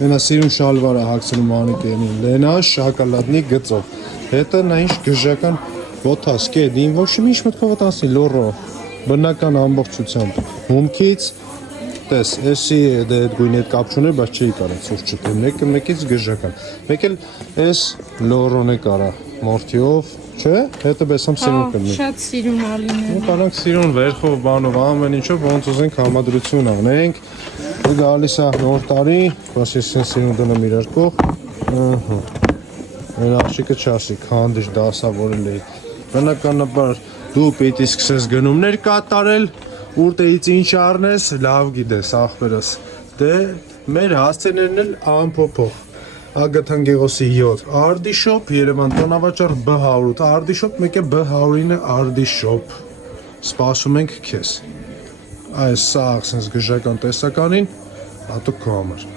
Մենա սիրուն շալվարը հագցնում Անիկենին, Լենա շակալադնի գծով, հետը նա ինչ գժական ոտաս կեդ, ին ոչ մի ինչ մտքով տասնի լորո, բնական ամբողջությամբ, հումքից, տես, էսի դե այդ գույնի հետ կապ չուներ, բայց չի կարա ծուր չտեմ, մեկից գժական, մեկ էլ էս լորոն է կարա, մորթիով, չէ, հետը բեսամ սիրուն կնի։ Շատ սիրուն ալիներ։ Ու կանանք սիրուն վերխով բանով ամեն ինչով ոնց ուզենք համադրություն անենք։ Ու գալիս է նոր տարի, բասեսին սիրուն դնեմ իրար կող։ Ահա։ Մեր աղջիկը չասի, քանդիշ դասավորել էի։ Բնականաբար դու պիտի սկսես գնումներ կատարել, ուր ինչ առնես, լավ գիտես, ախպերս։ Դե մեր հասցեներն էլ անփոփոխ։ Ագաթան Գեղոսի 7 արդիշոպ, Երևան տոնավաճառ B100, արդիշոպ մեկ է B100-ին է արդիշոպ։ Սպասում ենք քեզ։ Այս սա ասես գժական տեսականին, հատուկ քո համար։